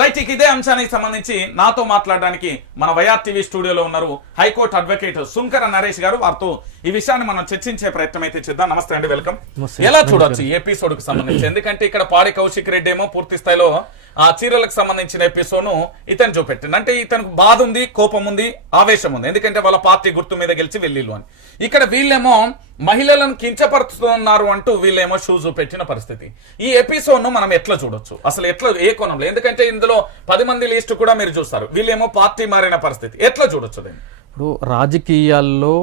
Right ఇక ఇదే అంశానికి సంబంధించి నాతో మాట్లాడడానికి మన వైఆర్ టీవీ స్టూడియోలో ఉన్నారు హైకోర్టు అడ్వకేట్ సుంకర నరేష్ గారు. వారితో ఈ విషయాన్ని మనం చర్చించే ప్రయత్నం అయితే చేద్దాం. నమస్తే అండి వెల్కమ్. ఎలా చూడొచ్చు ఈ ఎపిసోడ్కు సంబంధించి? ఎందుకంటే ఇక్కడ పాడి కౌశిక్ రెడ్డి ఏమో పూర్తి స్థాయిలో ఆ చీరలకు సంబంధించిన ఎపిసోడ్ను ఇతను చూపెట్టాడు. అంటే ఇతనికి బాధ ఉంది కోపం ఉంది ఆవేశం ఉంది ఎందుకంటే వాళ్ళ పార్టీ గుర్తు మీద గెలిచి వెళ్ళిళ్ళు అని. ఇక్కడ వీళ్ళేమో మహిళలను కించపరుస్తున్నారు అంటూ వీళ్ళేమో షూ పెట్టిన పరిస్థితి. ఈ ఎపిసోడ్ను మనం ఎట్లా చూడొచ్చు? అసలు ఎట్లా ఏ కోణంలో? ఎందుకంటే ఇందులో పది మంది లిస్ట్ కూడా మీరు చూస్తారు. వీళ్ళేమో పార్టీ మారిన పరిస్థితి. ఎట్లా చూడొచ్చు దీన్ని? ఇప్పుడు రాజకీయాల్లో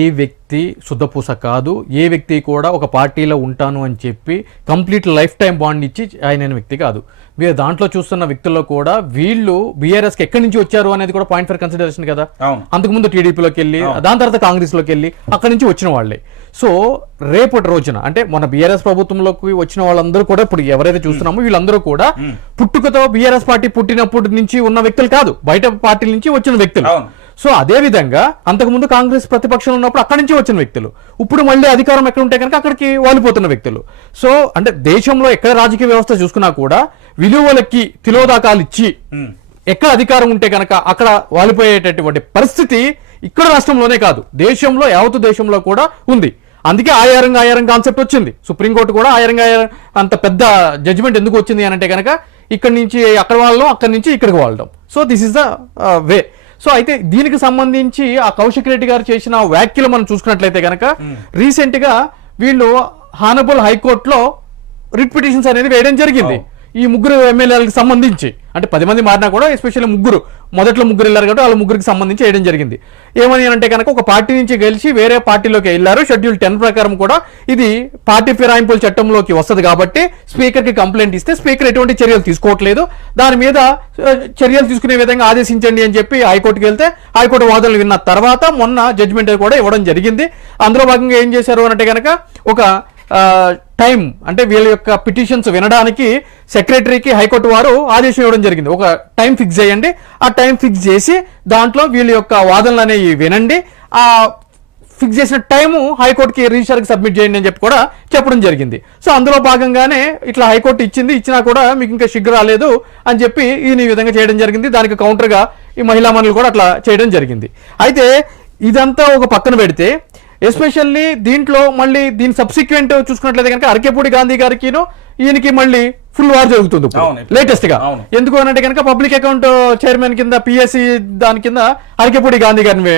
ఏ వ్యక్తి శుద్ధపూస కాదు ఏ వ్యక్తి కూడా ఒక పార్టీలో ఉంటాను అని చెప్పి కంప్లీట్ లైఫ్ టైం బాండ్ ఇచ్చి ఆయన వ్యక్తి కాదు. మీరు దాంట్లో చూస్తున్న వ్యక్తుల్లో కూడా వీళ్ళు బీఆర్ఎస్కి ఎక్కడి నుంచి వచ్చారు అనేది కూడా పాయింట్ ఫర్ కన్సిడరేషన్ కదా. అంతకుముందు టీడీపీలోకి వెళ్ళి దాని తర్వాత కాంగ్రెస్లోకి వెళ్ళి అక్కడి నుంచి వచ్చిన వాళ్ళే. సో రేపటి రోజున అంటే మన బీఆర్ఎస్ ప్రభుత్వంలోకి వచ్చిన వాళ్ళందరూ కూడా ఇప్పుడు ఎవరైతే చూస్తున్నామో వీళ్ళందరూ కూడా పుట్టుకతో బీఆర్ఎస్ పార్టీ పుట్టినప్పటి నుంచి ఉన్న వ్యక్తులు కాదు. బయట పార్టీల నుంచి వచ్చిన వ్యక్తులు. సో అదే విధంగా అంతకుముందు కాంగ్రెస్ ప్రతిపక్షంలో ఉన్నప్పుడు అక్కడి నుంచి వచ్చిన వ్యక్తులు. ఇప్పుడు మళ్ళీ అధికారం ఎక్కడ ఉంటే కనుక అక్కడికి వాలిపోతున్న వ్యక్తులు. సో అంటే దేశంలో ఎక్కడ రాజకీయ వ్యవస్థ చూసుకున్నా కూడా విలువలకి తిలోదాకాలు ఇచ్చి. ఎక్కడ అధికారం ఉంటే కనుక అక్కడ వాలిపోయేటటువంటి పరిస్థితి ఇక్కడ రాష్ట్రంలోనే కాదు. దేశంలో యావత్ దేశంలో కూడా ఉంది. అందుకే ఆయారంగా ఆయారం కాన్సెప్ట్ వచ్చింది. సుప్రీంకోర్టు కూడా ఆయారంగా ఆయారం అంత పెద్ద జడ్జిమెంట్ ఎందుకు వచ్చింది అని అంటే కనుక ఇక్కడి నుంచి అక్కడ వాళ్ళం అక్కడి నుంచి ఇక్కడికి వాళ్ళడం so this is the way so అయితే దీనికి సంబంధించి ఆ కౌశిక్ రెడ్డి గారు చేసిన వ్యాఖ్యలు మనం చూసుకున్నట్లయితే కనుక రీసెంట్గా వీళ్ళు హానబుల్ హైకోర్టులో రిట్ పిటిషన్స్ అనేది వేయడం జరిగింది. ఈ ముగ్గురు ఎమ్మెల్యేలకు సంబంధించి అంటే పది మంది మారినా కూడా ఎస్పెషల్లీ ముగ్గురు మొదట్లో ముగ్గురు వెళ్ళారు కాబట్టి వాళ్ళ ముగ్గురికి సంబంధించి వేయడం జరిగింది. ఏమని అంటే కనుక ఒక పార్టీ నుంచి గెలిచి వేరే పార్టీలోకి వెళ్ళారు. షెడ్యూల్ టెన్ ప్రకారం కూడా ఇది పార్టీ ఫిరాయింపుల చట్టంలోకి వస్తుంది కాబట్టి స్పీకర్కి కంప్లైంట్ ఇస్తే స్పీకర్ ఎటువంటి చర్యలు తీసుకోవట్లేదు. దాని మీద చర్యలు తీసుకునే విధంగా ఆదేశించండి అని చెప్పి హైకోర్టుకి వెళ్తే హైకోర్టు వాదనలు విన్న తర్వాత మొన్న జడ్జిమెంట్ కూడా ఇవ్వడం జరిగింది. అందులో భాగంగా ఏం చేశారు అంటే కనుక ఒక టైం అంటే వీళ్ళ యొక్క పిటిషన్స్ వినడానికి సెక్రటరీకి హైకోర్టు వారు ఆదేశం ఇవ్వడం జరిగింది. ఒక టైం ఫిక్స్ చేయండి. ఆ టైం ఫిక్స్ చేసి దాంట్లో వీళ్ళ యొక్క వాదనలు అనేవి వినండి. ఆ ఫిక్స్ చేసిన టైము హైకోర్టుకి రిజిస్టర్కి సబ్మిట్ చేయండి అని చెప్పి కూడా చెప్పడం జరిగింది. సో అందులో భాగంగానే ఇట్లా హైకోర్టు ఇచ్చింది. ఇచ్చినా కూడా మీకు ఇంకా శిగ్గు రాలేదు అని చెప్పి ఈయన ఈ విధంగా చేయడం జరిగింది. దానికి కౌంటర్గా ఈ మహిళా మనులు కూడా అట్లా చేయడం జరిగింది. అయితే ఇదంతా ఒక పక్కన పెడితే ఎస్పెషల్లీ దీంట్లో మళ్ళీ దీని సబ్సిక్వెంట్ చూసుకున్నట్లయితే కనుక అరకేపూడి గాంధీ గారికిను ఈయనకి మళ్ళీ ఫుల్ వార్ జరుగుతుంది. లేటెస్ట్గా. ఎందుకు అనంటే కనుక పబ్లిక్ అకౌంట్ చైర్మన్ కింద పిఎస్సి దాని కింద అరకేపూడి గాంధీ గారిని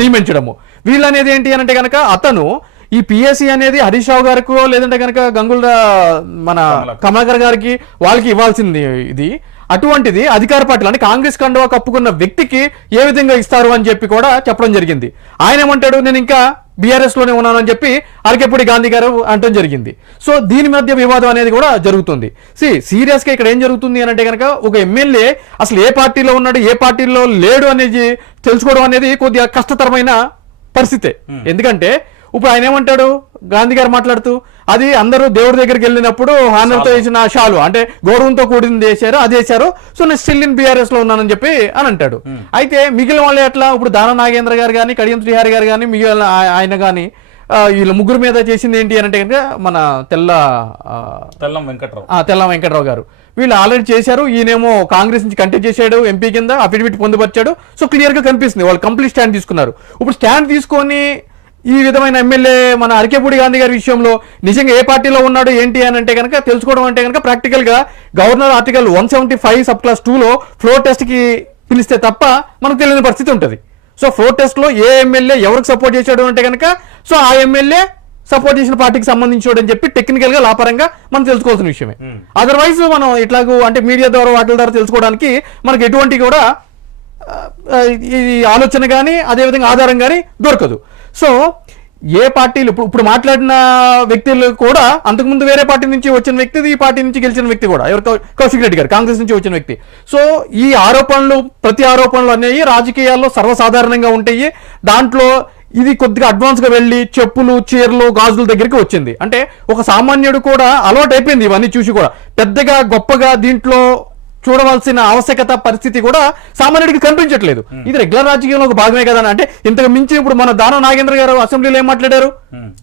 నియమించడము. వీళ్ళు అనేది ఏంటి అనంటే కనుక అతను ఈ పిఎస్సి అనేది హరీష్ రావు గారికి లేదంటే కనుక గంగుల మన కమలాకర్ గారికి వాళ్ళకి ఇవ్వాల్సింది ఇది. అటువంటిది అధికార పార్టీలు అంటే కాంగ్రెస్ కండువా కప్పుకున్న వ్యక్తికి ఏ విధంగా ఇస్తారు అని చెప్పి కూడా చెప్పడం జరిగింది. ఆయన ఏమంటాడు? నేను ఇంకా బీఆర్ఎస్లోనే ఉన్నానని చెప్పి అరకెప్పుడు గాంధీ గారు అంటం జరిగింది. సో దీని మధ్య వివాదం అనేది కూడా జరుగుతుంది. సి సీరియస్గా ఇక్కడ ఏం జరుగుతుంది అని అంటే కనుక ఒక ఎమ్మెల్యే అసలు ఏ పార్టీలో ఉన్నాడు ఏ పార్టీలో లేడు అనేది తెలుసుకోవడం అనేది కొద్దిగా కష్టతరమైన పరిస్థితే. ఎందుకంటే ఇప్పుడు ఆయన ఏమంటాడు? గాంధీ గారు మాట్లాడుతూ అది అందరూ దేవుడి దగ్గరికి వెళ్ళినప్పుడు హానర్తో వేసిన షాలు అంటే గౌరవంతో కూడింది వేశారు అది వేశారు. సో నేను స్టిల్ ఇన్ బీఆర్ఎస్లో ఉన్నానని చెప్పి అని అంటాడు. అయితే మిగిలిన వాళ్ళు ఎట్లా? ఇప్పుడు దాన నాగేంద్ర గారు కానీ కడియం శ్రీహారి గారు కానీ మిగిలిన ఆయన కానీ వీళ్ళ ముగ్గురు మీద చేసింది ఏంటి అని అంటే కనుక మన తెల్ల తెల్లం వెంకట్రావు. తెల్ల వెంకట్రావు గారు. వీళ్ళు ఆల్రెడీ చేశారు ఈయనేమో కాంగ్రెస్ నుంచి కంటెస్ట్ చేశాడు ఎంపీ కింద అఫిడవిట్ పొందుపరిచాడు. సో క్లియర్గా కనిపిస్తుంది వాళ్ళు కంప్లీట్ స్టాండ్ తీసుకున్నారు. ఇప్పుడు స్టాండ్ తీసుకొని ఈ విధమైన ఎమ్మెల్యే మన అరకేపూడి గాంధీ గారి విషయంలో నిజంగా ఏ పార్టీలో ఉన్నాడు ఏంటి అని అంటే కనుక తెలుసుకోవడం అంటే కనుక ప్రాక్టికల్గా governor article one seventy five sub clause two లో ఫ్లోర్ టెస్ట్కి పిలిస్తే తప్ప మనకు తెలియని పరిస్థితి ఉంటుంది. సో ఫ్లోర్ టెస్ట్లో ఏ ఎమ్మెల్యే ఎవరికి సపోర్ట్ చేశాడు అంటే కనుక సో ఆ ఎమ్మెల్యే సపోర్ట్ చేసిన పార్టీకి సంబంధించి అని చెప్పి టెక్నికల్గా లాపరంగా మనం తెలుసుకోవాల్సిన విషయమే. అదర్వైజ్ మనం ఇట్లాగూ అంటే మీడియా ద్వారా వాటి ద్వారా తెలుసుకోవడానికి మనకి ఎటువంటి కూడా ఇది ఆలోచన కానీ అదేవిధంగా ఆధారం కానీ దొరకదు. సో ఏ పార్టీలు ఇప్పుడు ఇప్పుడు మాట్లాడిన వ్యక్తులు కూడా అంతకుముందు వేరే పార్టీ నుంచి వచ్చిన వ్యక్తి ఈ పార్టీ నుంచి గెలిచిన వ్యక్తి కూడా ఎవరు కౌశిక్ రెడ్డి గారు కాంగ్రెస్ నుంచి వచ్చిన వ్యక్తి. సో ఈ ఆరోపణలు ప్రతి ఆరోపణలు అనేవి రాజకీయాల్లో సర్వసాధారణంగా ఉంటాయి. దాంట్లో ఇది కొద్దిగా అడ్వాన్స్గా వెళ్ళి చెప్పులు చీరలు గాజుల దగ్గరికి వచ్చింది. అంటే ఒక సామాన్యుడు కూడా అలవాటు అయిపోయింది ఇవన్నీ చూసి కూడా. పెద్దగా గొప్పగా దీంట్లో చూడవలసిన ఆవశ్యకత పరిస్థితి కూడా సామాన్యుడికి కనిపించట్లేదు. ఇది రెగ్యులర్ రాజకీయంలో ఒక భాగమే కదా. అంటే ఇంతకు మించి ఇప్పుడు మన దాన నాగేంద్ర గారు అసెంబ్లీలో ఏం మాట్లాడారు.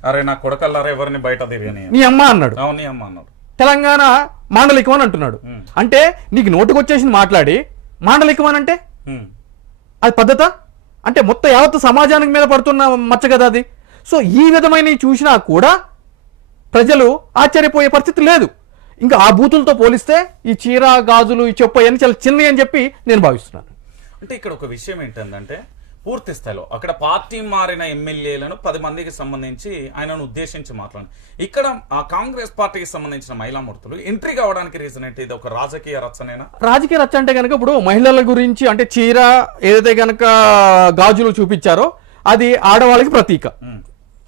అరే నా కొడకల్లారా ఎవరిని బయట నీ అమ్మ అన్నాడు. అమ్మ తెలంగాణ మాండలికం అని అంటున్నాడు. అంటే నీకు నోటుకొచ్చేసింది మాట్లాడి మాండలికం అని అంటే. అది పద్ధత? అంటే మొత్తం యావత్ సమాజానికి మీద పడుతున్న మచ్చ కదా అది. సో ఈ విధమైన చూసినా కూడా ప్రజలు ఆశ్చర్యపోయే పరిస్థితి లేదు. ఇంకా ఆ బూతులతో పోలిస్తే ఈ చీర గాజులు ఈ చెప్పు అవన్నీ చాలా చిన్నవి అని చెప్పి నేను భావిస్తున్నాను. అంటే ఇక్కడ ఒక విషయం ఏంటంటే పూర్తి స్థాయిలో అక్కడ పార్టీ మారిన ఎమ్మెల్యేలను పది మందికి సంబంధించి ఆయనను ఉద్దేశించి మాట్లాడు ఇక్కడ ఆ కాంగ్రెస్ పార్టీకి సంబంధించిన మహిళా మూర్తులు ఎంట్రీ కావడానికి రీజన్ ఏంటి? ఇది ఒక రాజకీయ రచనేనా రాజకీయ రచ్చ అంటే కనుక ఇప్పుడు మహిళల గురించి అంటే చీర ఏదైతే కనుక గాజులు చూపించారో అది ఆడవాళ్ళకి ప్రతీక.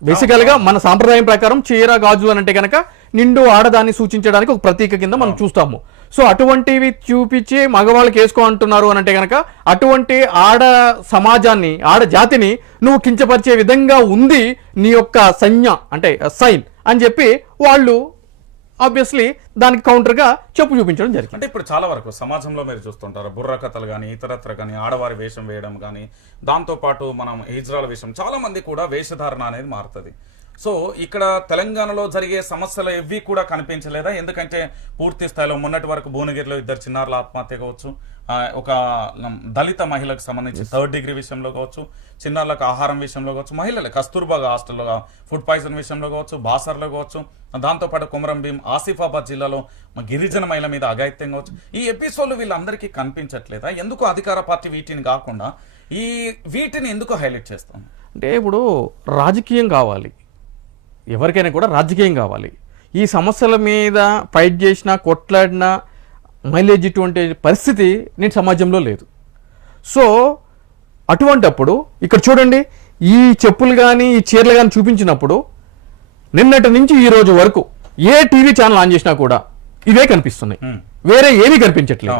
బేసికల్గా మన సాంప్రదాయం ప్రకారం చీర గాజులు అని అంటే కనుక నిండు ఆడదాన్ని సూచించడానికి ఒక ప్రతీక కింద మనం చూస్తాము. సో అటువంటివి చూపించి మగవాళ్ళకి వేసుకో అంటున్నారు అని అంటే కనుక అటువంటి ఆడ సమాజాన్ని ఆడ జాతిని నువ్వు కించపరిచే విధంగా ఉంది నీ యొక్క సంజ్ఞ అంటే సైన్ అని చెప్పి వాళ్ళు ఆబ్వియస్లీ దానికి కౌంటర్గా చెప్పు చూపించడం జరిగింది. అంటే ఇప్పుడు చాలా వరకు సమాజంలో మీరు చూస్తుంటారు బుర్ర కథలు కానీ ఇతరత్ర కానీ ఆడవారి వేషం వేయడం కానీ దాంతో పాటు మనం హిజ్రాల వేషం చాలామంది కూడా వేషధారణ అనేది మారుతుంది. సో ఇక్కడ తెలంగాణలో జరిగే సమస్యలు ఇవి కూడా కనిపించలేదా? ఎందుకంటే పూర్తి స్థాయిలో మొన్నటి వరకు భువనగిరిలో ఇద్దరు చిన్నారుల ఆత్మహత్య కావచ్చు ఒక దళిత మహిళకు సంబంధించి థర్డ్ డిగ్రీ విషయంలో కావచ్చు చిన్నారులకు ఆహారం విషయంలో కావచ్చు మహిళలు కస్తూర్బా హాస్టల్లో ఫుడ్ పాయిజన్ విషయంలో కావచ్చు బాసర్లో కావచ్చు దాంతోపాటు కుమరం భీం ఆసిఫాబాద్ జిల్లాలో గిరిజన మహిళ మీద అఘాయిత్యం కావచ్చు. ఈ ఎపిసోడ్లు వీళ్ళందరికీ కనిపించట్లేదా? ఎందుకు అధికార పార్టీ వీటిని కాకుండా ఈ వీటిని ఎందుకు హైలైట్ చేస్తాం అంటే ఇప్పుడు రాజకీయం కావాలి. ఎవరికైనా కూడా రాజకీయం కావాలి. ఈ సమస్యల మీద ఫైట్ చేసినా కొట్లాడినా మైలేజ్ ఇటువంటి పరిస్థితి నేను సమాజంలో లేదు సో అటువంటప్పుడు ఇక్కడ చూడండి ఈ చెప్పులు కానీ ఈ చీరలు కానీ చూపించినప్పుడు నిన్నటి నుంచి ఈ రోజు వరకు ఏ టీవీ ఛానల్ ఆన్ చేసినా కూడా ఇవే కనిపిస్తున్నాయి. వేరే ఏమీ కనిపించట్లేదు.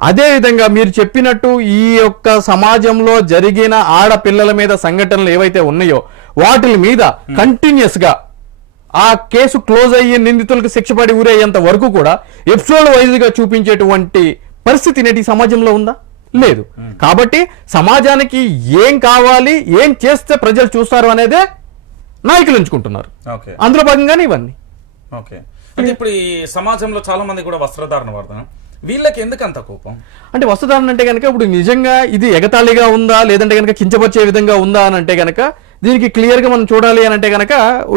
అదే విధంగా మీరు చెప్పినట్టు ఈ యొక్క సమాజంలో జరిగిన ఆడపిల్లల మీద సంఘటనలు ఏవైతే ఉన్నాయో వాటి మీద కంటిన్యూస్గా ఆ కేసు క్లోజ్ అయ్యి నిందితులకు శిక్ష పడి ఊరేంత వరకు కూడా ఎపిసోడ్ వైజ్గా చూపించేటువంటి పరిస్థితి నేటి సమాజంలో ఉందా? లేదు. కాబట్టి సమాజానికి ఏం కావాలి ఏం చేస్తే ప్రజలు చూస్తారు అనేదే నాయకులు ఎంచుకుంటున్నారు. అందులో భాగంగానే ఇవన్నీ. ఓకే. అంటే ఇప్పుడు ఈ సమాజంలో చాలా మంది కూడా వస్త్రధారణ వాడతారు. వీళ్ళకి ఎందుకు అంత కోపం? అంటే వస్తుదారణ అంటే కనుక ఇప్పుడు నిజంగా ఇది ఎగతాళిగా ఉందా లేదంటే కనుక కించపరిచే విధంగా ఉందా అని అంటే కనుక దీనికి క్లియర్గా మనం చూడాలి అని అంటే కనుక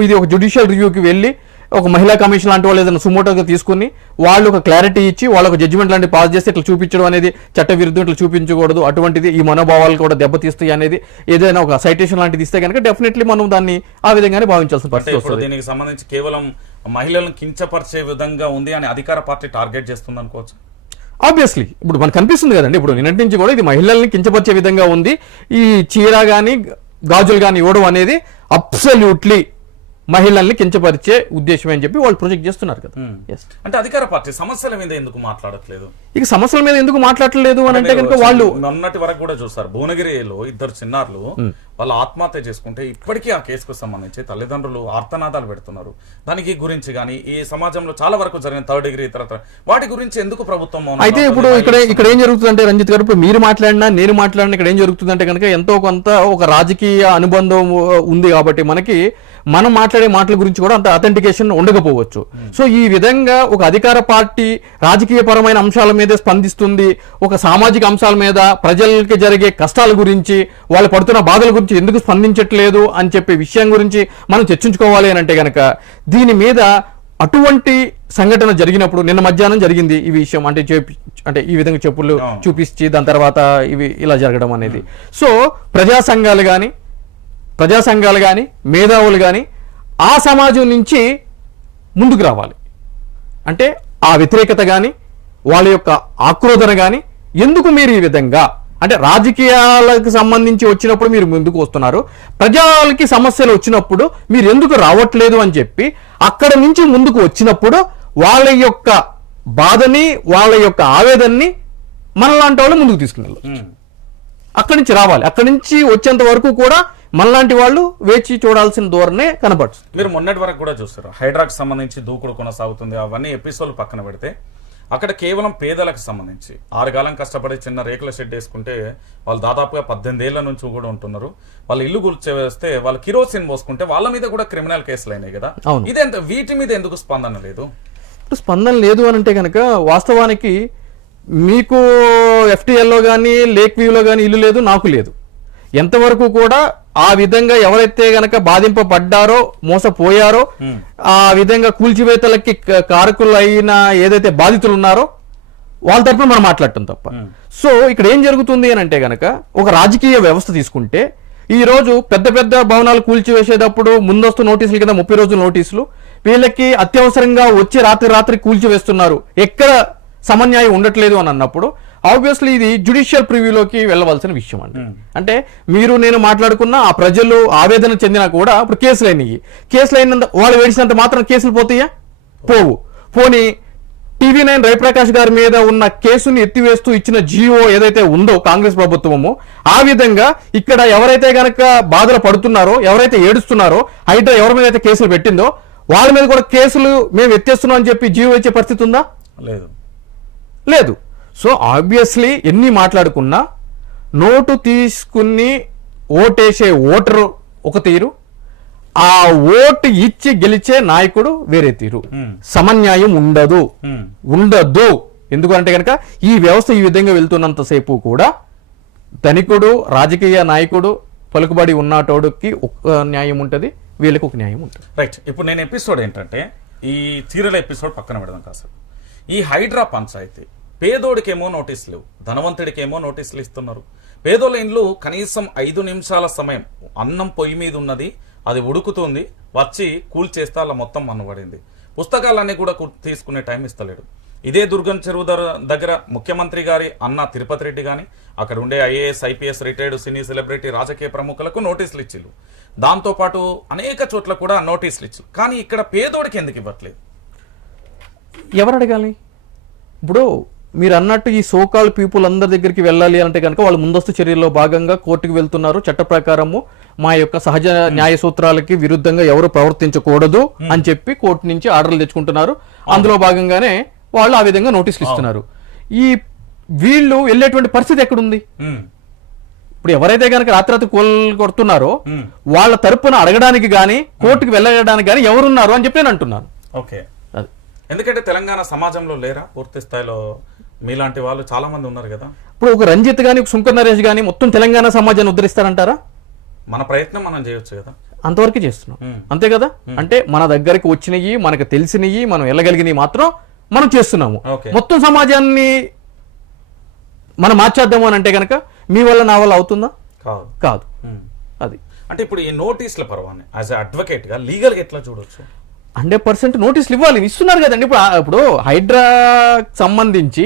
ఇది ఒక జుడిషియల్ రివ్యూకి వెళ్ళి ఒక మహిళా కమిషన్ లాంటి వాళ్ళు ఏదైనా సుమోటోగా తీసుకుని వాళ్ళు ఒక క్లారిటీ ఇచ్చి వాళ్ళకు జడ్జిమెంట్ లాంటి పాస్ చేస్తే ఇట్లా చూపించడం అనేది చట్ట విరుద్ధం ఇట్లా చూపించకూడదు. అటువంటిది ఈ మనోభావాలు కూడా దెబ్బతీస్తాయి అనేది ఏదైనా ఒక సైటేషన్ లాంటిది ఇస్తే కనుక డెఫినెట్లీ మనం దాన్ని ఆ విధంగానే భావించాల్సిన పరిస్థితి వస్తుంది. దీనికి సంబంధించి కేవలం మహిళలను కించపరిచే విధంగా ఉంది అని అధికార పార్టీ టార్గెట్ చేస్తుంది అనుకోవచ్చు? ఆబ్వియస్లీ ఇప్పుడు మనకు కనిపిస్తుంది కదండి. ఇప్పుడు నిన్నటి నుంచి కూడా ఇది మహిళల్ని కించపరిచే విధంగా ఉంది. ఈ చీర కానీ గాజులు కానీ ఇవ్వడం అనేది అబ్సల్యూట్లీ మహిళల్ని కించపరిచే ఉద్దేశం అని చెప్పి వాళ్ళు ప్రొజెక్ట్ చేస్తున్నారు కదా. అంటే అధికార పార్టీ సమస్యల మీద ఎందుకు మాట్లాడట్లేదు? ఇక సమస్యల మీద ఎందుకు మాట్లాడట్లేదు అని అంటే కనుక వాళ్ళు మొన్నటి వరకు కూడా చూస్తారు భువనగిరిలో ఇద్దరు చిన్నారులు వాళ్ళు ఆత్మహత్య చేసుకుంటే ఇప్పటికీ ఆ కేసుకు సంబంధించి తల్లిదండ్రులు ఆర్తనాదాలు పెడుతున్నారు. దానికి గురించి కానీ ఈ సమాజంలో చాలా వరకు జరిగిన థర్డ్ డిగ్రీ ఇతర వాటి గురించి ఎందుకు ప్రభుత్వం అయితే ఇప్పుడు? ఇక్కడ ఇక్కడ ఏం జరుగుతుందంటే రంజిత్ గారు ఇప్పుడు మీరు మాట్లాడినా నేను మాట్లాడినా ఇక్కడ ఏం జరుగుతుందంటే కనుక ఎంతో కొంత ఒక రాజకీయ అనుబంధం ఉంది కాబట్టి మనకి మనం మాట్లాడే మాటల గురించి కూడా అంత అథెంటికేషన్ ఉండకపోవచ్చు. సో ఈ విధంగా ఒక అధికార పార్టీ రాజకీయ పరమైన అంశాల మీదే స్పందిస్తుంది. ఒక సామాజిక అంశాల మీద ప్రజలకి జరిగే కష్టాల గురించి వాళ్ళు పడుతున్న బాధల గురించి ఎందుకు స్పందించట్లేదు అని చెప్పే విషయం గురించి మనం చర్చించుకోవాలి అని అంటే కనుక దీని మీద అటువంటి సంఘటన జరిగినప్పుడు నిన్న మధ్యాహ్నం జరిగింది ఈ విషయం. అంటే చేపి అంటే ఈ విధంగా చెప్పులు. చూపించి దాని తర్వాత ఇవి ఇలా జరగడం అనేది. సో ప్రజా సంఘాలు కానీ ప్రజా సంఘాలు కానీ మేధావులు కానీ ఆ సమాజం నుంచి ముందుకు రావాలి. అంటే ఆ వ్యతిరేకత కానీ వాళ్ళ యొక్క ఆక్రోధన కానీ ఎందుకు మీరు ఈ విధంగా? అంటే రాజకీయాలకు సంబంధించి వచ్చినప్పుడు మీరు ముందుకు వస్తున్నారు. ప్రజలకి సమస్యలు వచ్చినప్పుడు మీరు ఎందుకు రావట్లేదు అని చెప్పి అక్కడ నుంచి ముందుకు వచ్చినప్పుడు వాళ్ళ యొక్క బాధని వాళ్ళ యొక్క ఆవేదనని మనలాంటి వాళ్ళు ముందుకు తీసుకుని. అక్కడి నుంచి రావాలి. అక్కడి నుంచి వచ్చేంత వరకు కూడా మనలాంటి వాళ్ళు వేచి చూడాల్సిన ధోరణే కనబడుతుంది. మీరు మొన్నటి వరకు కూడా చూస్తారు హైడ్రాకి సంబంధించి దూకుడు కొనసాగుతుంది. అవన్నీ ఎపిసోడ్లు పక్కన పెడితే అక్కడ కేవలం పేదలకు సంబంధించి ఆరుగాలం కష్టపడి చిన్న రేకుల షెడ్ వేసుకుంటే వాళ్ళు దాదాపుగా పద్దెనిమిది ఏళ్ళ నుంచి కూడా ఉంటున్నారు. వాళ్ళు ఇల్లు కూర్చోవేస్తే వాళ్ళు కిరోసిన్ పోసుకుంటే వాళ్ళ మీద కూడా క్రిమినల్ కేసులు అయినాయి కదా. ఇదెంత వీటి మీద ఎందుకు స్పందన లేదు? స్పందన లేదు అని అంటే కనుక వాస్తవానికి మీకు ఎఫ్టీఎల్లో కానీ లేక్ వ్యూలో కానీ ఇల్లు లేదు నాకు లేదు. ఎంతవరకు కూడా ఆ విధంగా ఎవరైతే గనక బాధింపబడ్డారో మోసపోయారో ఆ విధంగా కూల్చివేతలకి క- కారకులైన ఏదైతే బాధితులు ఉన్నారో వాళ్ళ తరపున మనం మాట్లాడటం తప్ప. సో ఇక్కడ ఏం జరుగుతుంది అని అంటే గనక ఒక రాజకీయ వ్యవస్థ తీసుకుంటే ఈ రోజు పెద్ద పెద్ద భవనాలు కూల్చివేసేటప్పుడు ముందస్తు నోటీసుల కింద ముప్పై రోజుల నోటీసులు వీళ్ళకి అత్యవసరంగా వచ్చి రాత్రి రాత్రి కూల్చివేస్తున్నారు. ఎక్కడ సమన్యాయం ఉండట్లేదు అని అన్నప్పుడు ఆబ్వియస్లీ ఇది జుడిషియల్ ప్రివ్యూలోకి వెళ్ళవలసిన విషయం అండి. అంటే మీరు నేను మాట్లాడుకున్న ఆ ప్రజలు ఆవేదన చెందినా కూడా ఇప్పుడు కేసులు అయినాయి. కేసులు అయినంత వాళ్ళు వేడిసినంత మాత్రం కేసులు పోతాయా? పోవు. పోనీ టీవీ నైన్ రవిప్రకాష్ గారి మీద ఉన్న కేసుని ఎత్తివేస్తూ ఇచ్చిన జియో ఏదైతే ఉందో కాంగ్రెస్ ప్రభుత్వము ఆ విధంగా ఇక్కడ ఎవరైతే గనక బాధలు పడుతున్నారో ఎవరైతే ఏడుస్తున్నారో హైడ్రా ఎవరి మీద అయితే కేసులు పెట్టిందో వాళ్ళ మీద కూడా కేసులు మేము ఎత్తేస్తున్నాం అని చెప్పి జియో ఇచ్చే పరిస్థితి ఉందా? లేదు. లేదు. సో ఆబ్వియస్లీ ఎన్ని మాట్లాడుకున్నా నోటు తీసుకుని ఓటేసే ఓటరు ఒక తీరు ఆ ఓటు ఇచ్చి గెలిచే నాయకుడు వేరే తీరు. సమన్యాయం ఉండదు. Hmm. ఉండదు. ఎందుకంటే కనుక ఈ వ్యవస్థ ఈ విధంగా వెళ్తున్నంతసేపు కూడా ధనికుడు రాజకీయ నాయకుడు పలుకుబడి ఉన్నటోడికి ఒక న్యాయం ఉంటుంది వీళ్ళకి ఒక న్యాయం ఉంటుంది. రైట్ ఇప్పుడు నేను ఎపిసోడ్ ఏంటంటే ఈ చీరల ఎపిసోడ్ పక్కన పెడదాం కాసేపు. ఈ హైడ్రా పంచాయతీ పేదోడికేమో నోటీసులు లేవు. ధనవంతుడికేమో నోటీసులు ఇస్తున్నారు. పేదోళ్ళ ఇండ్లు కనీసం ఐదు నిమిషాల సమయం అన్నం పొయ్యి మీద ఉన్నది అది ఉడుకుతుంది వచ్చి కూల్చేస్తే అలా మొత్తం మనబడింది పుస్తకాలన్నీ కూడా తీసుకునే టైం ఇస్తలేడు. ఇదే దుర్గం చెరువు దర- దగ్గర ముఖ్యమంత్రి గారి అన్న తిరుపతి రెడ్డి కానీ అక్కడ ఉండే IAS IPS retired cine celebrity రాజకీయ ప్రముఖులకు నోటీసులు ఇచ్చిళ్ళు. దాంతోపాటు అనేక చోట్ల కూడా నోటీసులు ఇచ్చు కానీ ఇక్కడ పేదోడికి ఎందుకు ఇవ్వట్లేదు? ఎవరు అడగాలి? ఇప్పుడు మీరు అన్నట్టు ఈ సోకాల్ పీపుల్ అందరి దగ్గరికి వెళ్ళాలి అంటే కనుక వాళ్ళు ముందస్తు చర్యల్లో భాగంగా కోర్టుకు వెళ్తున్నారు. చట్ట ప్రకారము మా యొక్క సహజ న్యాయ సూత్రాలకి విరుద్ధంగా ఎవరు ప్రవర్తించకూడదు అని చెప్పి కోర్టు నుంచి ఆర్డర్లు తెచ్చుకుంటున్నారు. అందులో భాగంగానే వాళ్ళు ఆ విధంగా నోటీసులు ఇస్తున్నారు. ఈ వీళ్ళు వెళ్ళేటువంటి పరిస్థితి ఎక్కడుంది? ఇప్పుడు ఎవరైతే కనుక రాత్రి కోల్ కొడుతున్నారో వాళ్ళ తరపున అడగడానికి గానీ కోర్టుకు వెళ్ళడానికి గానీ ఎవరున్నారు అని చెప్పి నేను అంటున్నాను. ఓకే. ఎందుకంటే తెలంగాణ సమాజంలో లేరా? పూర్తి స్థాయిలో మీలాంటి వాళ్ళు చాలా మంది ఉన్నారు కదా. ఇప్పుడు ఒక రంజిత్ గాని ఒక శంకర్ నరేష్ గాని మొత్తం తెలంగాణ సమాజాన్ని ఉద్ధరిస్తారంటారా? మన ప్రయత్నం మనం చేయొచ్చు కదా. అంతవరకు చేస్తున్నాం. అంతే కదా? అంటే మన దగ్గరికి వచ్చినవి మనకు తెలిసినవి మనం వెళ్ళగలిగినవి మాత్రం మనం చేస్తున్నాము. మొత్తం సమాజాన్ని మనం మార్చేద్దాము అని అంటే కనుక మీ వల్ల నా వల్ల అవుతుందా? కాదు. కాదు. అది. అంటే ఇప్పుడు ఈ నోటీసుల పర్వాన్ని యాజ్ అడ్వకేట్గా లీగల్గా ఎట్లా చూడొచ్చు? హండ్రెడ్ పర్సెంట్ నోటీసులు ఇవ్వాలి. ఇస్తున్నారు కదండి. ఇప్పుడు ఇప్పుడు హైడ్రా సంబంధించి.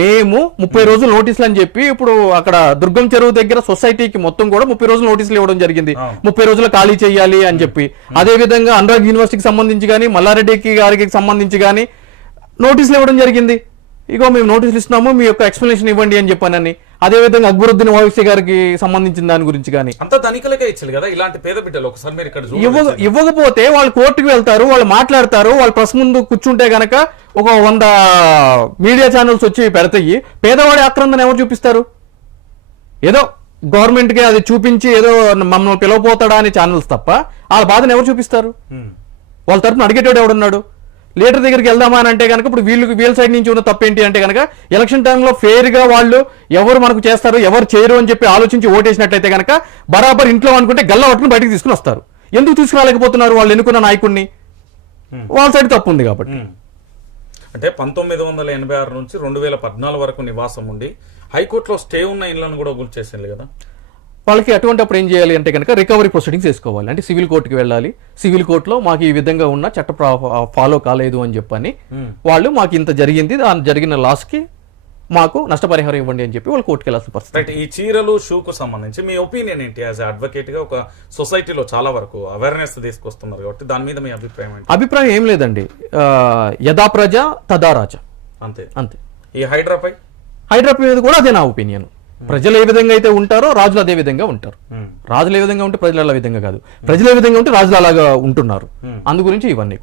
మేము ముప్పై రోజులు నోటీసులు అని చెప్పి ఇప్పుడు అక్కడ దుర్గం చెరువు దగ్గర సొసైటీకి మొత్తం కూడా ముప్పై రోజులు నోటీసులు ఇవ్వడం జరిగింది. ముప్పై రోజులు ఖాళీ చేయాలి అని చెప్పి. అదే విధంగా అనురాగ్ యూనివర్సిటీకి సంబంధించి కానీ మల్లారెడ్డికి గారికి సంబంధించి కానీ నోటీసులు ఇవ్వడం జరిగింది. ఇగో మేము నోటీసులు ఇస్తున్నాము మీ యొక్క ఎక్స్ప్లెనేషన్ ఇవ్వండి అని చెప్పానని. అదే విధంగా అక్బరుద్దీన్ ఓవైసీ గారికి సంబంధించిన దాని గురించి కానీ. అంత ధనికులకే ఇచ్చారు కదా ఇలాంటి పేద బిడ్డలు ఒకసారి మీరు ఇక్కడ ఇవ్వకపోతే వాళ్ళు కోర్టుకు వెళ్తారు వాళ్ళు మాట్లాడతారు వాళ్ళు ప్రెస్ ముందు కూర్చుంటే గనక ఒక వంద మీడియా ఛానల్స్ వచ్చి పెడతాయి. పేదవాడి ఆక్రందన ఎవరు చూపిస్తారు? ఏదో గవర్నమెంట్కి అది చూపించి ఏదో మమ్మల్ని పిలవపోతాడా అని ఛానల్స్ తప్ప వాళ్ళ బాధను ఎవరు చూపిస్తారు. వాళ్ళ తరపున అడిగేటోడు ఎవడున్నాడు? లీడర్ దగ్గరికి వెళ్దామా అని అంటే కనుక ఇప్పుడు వీళ్ళు వీళ్ళ సైడ్ నుంచి ఉన్న తప్పేంటి అంటే కనుక ఎలక్షన్ టైంలో ఫెయిర్గా వాళ్ళు ఎవరు మనకు చేస్తారు ఎవరు చేయరు అని చెప్పి ఆలోచించి ఓటేసినట్లయితే కనుక బరాబర్ ఇంట్లో అనుకుంటే గల్ల పట్టుకుని బయటకు తీసుకుని వస్తారు. ఎందుకు తీసుకురాలేకపోతున్నారు వాళ్ళు ఎన్నుకున్న నాయకుడిని? వాళ్ళ సైడ్ తప్పు ఉంది కాబట్టి. అంటే పంతొమ్మిది వందల ఎనభై ఆరు నుంచి రెండు వేల పద్నాలుగు వరకు నివాసం ఉండి హైకోర్టులో స్టే ఉన్న ఇళ్ళను కూడా గుర్చేసింది కదా? వాళ్ళకి అటువంటి అప్పుడు ఏం చేయాలి అంటే కనుక రికవరీ ప్రొసీడింగ్స్ చేసుకోవాలి అంటే సివిల్ కోర్టుకి వెళ్ళాలి. సివిల్ కోర్టులో మాకు ఈ విధంగా ఉన్న చట్ట ఫాలో కాలేదు అని చెప్పని వాళ్ళు మాకు ఇంత జరిగింది. దాని జరిగిన లాస్కి మాకు నష్టపరిహారం ఇవ్వండి అని చెప్పి వాళ్ళు కోర్టుకి వెళ్ళాల్సిన పరిస్థితి ఈ చీరలు షూకు సంబంధించి మీ ఒపీనియన్ ఏంటి? యాజ్ అడ్వకేట్గా ఒక సొసైటీలో చాలా వరకు అవేర్నెస్ తీసుకొస్తున్నారు కాబట్టి దాని మీద మీ అభిప్రాయం ఏంటి? అభిప్రాయం ఏం లేదండి. ఆ, యథా ప్రజ తదా రాజ. అంతే. అంతే. ఈ హైడ్రాపై? హైదరాబాద్ మీద కూడా అదే నా ఒపీనియన్. ప్రజలు ఏ విధంగా అయితే ఉంటారో రాజులు అదే విధంగా ఉంటారు. రాజులు ఏ విధంగా ఉంటే ప్రజలు అలా విధంగా కాదు. ప్రజలు ఏ విధంగా ఉంటే రాజులు అలాగా ఉంటున్నారు. అందు గురించి ఇవన్నీ కూడా.